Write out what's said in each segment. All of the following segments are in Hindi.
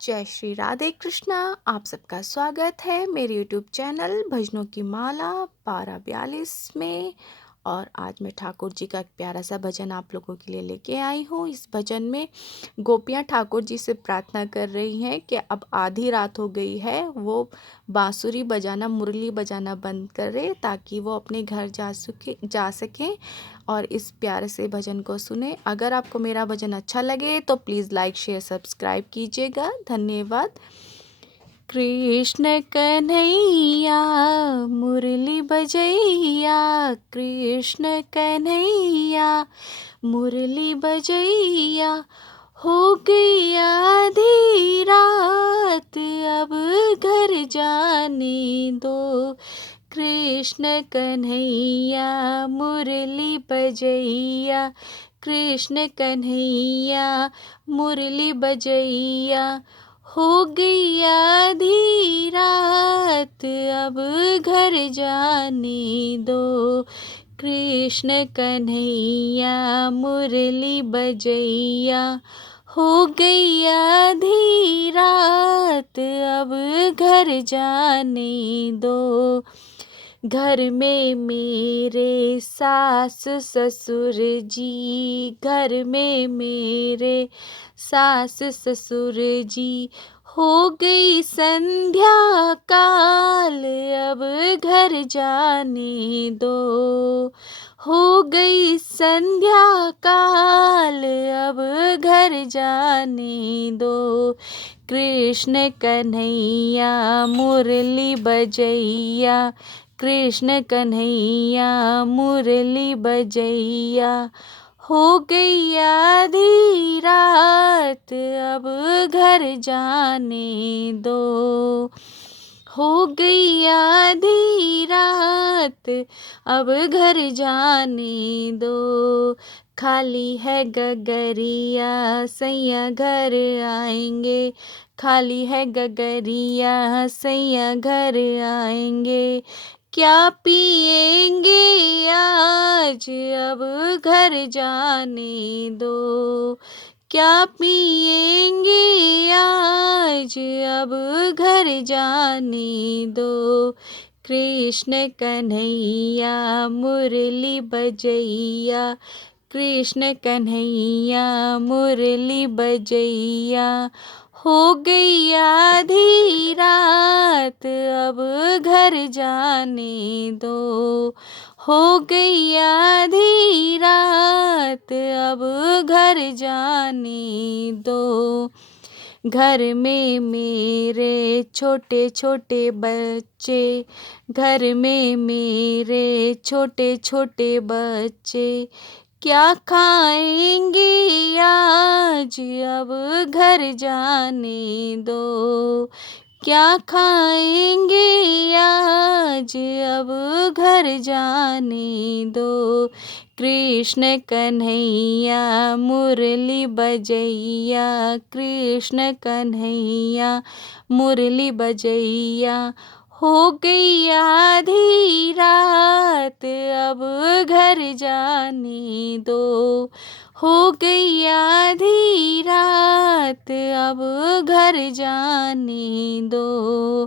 जय श्री राधे कृष्णा। आप सबका स्वागत है मेरे यूट्यूब चैनल भजनों की माला पारा 42 में। और आज मैं ठाकुर जी का एक प्यारा सा भजन आप लोगों के लिए लेके आई हूँ। इस भजन में गोपियाँ ठाकुर जी से प्रार्थना कर रही हैं कि अब आधी रात हो गई है, वो बांसुरी बजाना मुरली बजाना बंद करे ताकि वो अपने घर जा सकें और इस प्यारे से भजन को सुने। अगर आपको मेरा भजन अच्छा लगे तो प्लीज़ लाइक शेयर सब्सक्राइब कीजिएगा। धन्यवाद। कृष्ण कन्हैया मुरली बजैया, कृष्ण कन्हैया मुरली बजैया, हो गई आधी रात अब घर जाने दो। कृष्ण कन्हैया मुरली बजैया, कृष्ण कन्हैया मुरली बजैया, हो गई आधी रात अब घर जाने दो। कृष्ण कन्हैया मुरली बजैया, हो गई आधी रात अब घर जाने दो। घर में मेरे सास ससुर जी, घर में मेरे सास ससुर जी, हो गई संध्या काल अब घर जाने दो। हो गई संध्या काल अब घर जाने दो। कृष्ण कन्हैया मुरली बजैया, कृष्ण कन्हैया मुरली बजैया, हो गई आधी रात अब घर जाने दो। हो गई आधी रात अब घर जाने दो। खाली है गगरिया सैया घर आएंगे, खाली है गगरिया सैया घर आएंगे, क्या पिएंगे आज अब घर जाने दो। क्या पिएंगे आज अब घर जाने दो। कृष्ण कन्हैया मुरली बजैया, कृष्ण कन्हैया मुरली बजैया, हो गई आधी रात अब घर जाने दो। हो गई आधी रात अब घर जाने दो। घर में मेरे छोटे छोटे बच्चे, घर में मेरे छोटे छोटे बच्चे, क्या खाएंगे आज अब घर जाने दो। क्या खाएंगे आज अब घर जाने दो। कृष्ण कन्हैया मुरली बजैया, कृष्ण कन्हैया मुरली बजैया, हो गई आधी रात अब घर जाने दो। हो गई आधी रात अब घर जाने दो।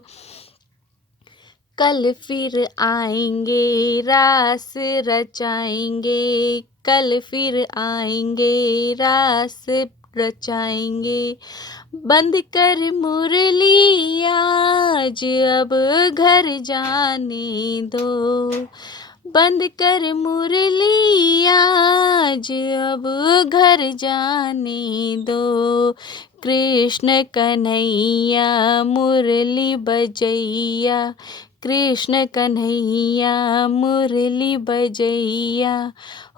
कल फिर आएंगे रास रचाएंगे, कल फिर आएंगे रास रचाएंगे, बंद कर मुरली आज अब घर जाने दो। बंद कर मुरली आज अब घर जाने दो। कृष्ण कन्हैया मुरली बजैया, कृष्ण कन्हैया मुरली बजैया,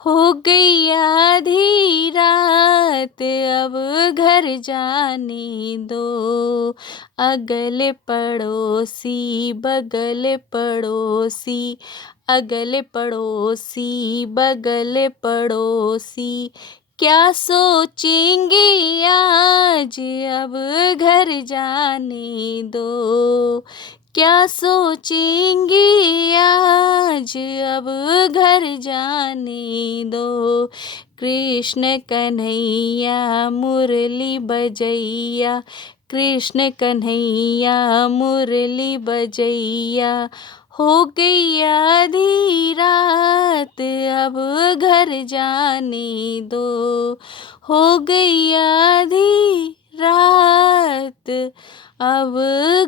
हो गई आधी रात अब घर जाने दो। अगल पड़ोसी बगल पड़ोसी, अगल पड़ोसी बगल पड़ोसी, क्या सोचेंगे आज अब घर जाने दो। क्या सोचेंगे आज अब घर जाने दो। कृष्ण कन्हैया मुरली बजैया, कृष्ण कन्हैया मुरली बजैया, हो गई आधी रात अब घर जाने दो, हो गई आधी रात अब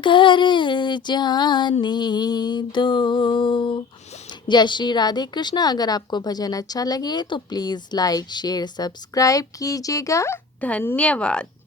घर जाने दो। जय श्री राधे कृष्णा। अगर आपको भजन अच्छा लगे तो प्लीज़ लाइक शेयर सब्सक्राइब कीजिएगा। धन्यवाद।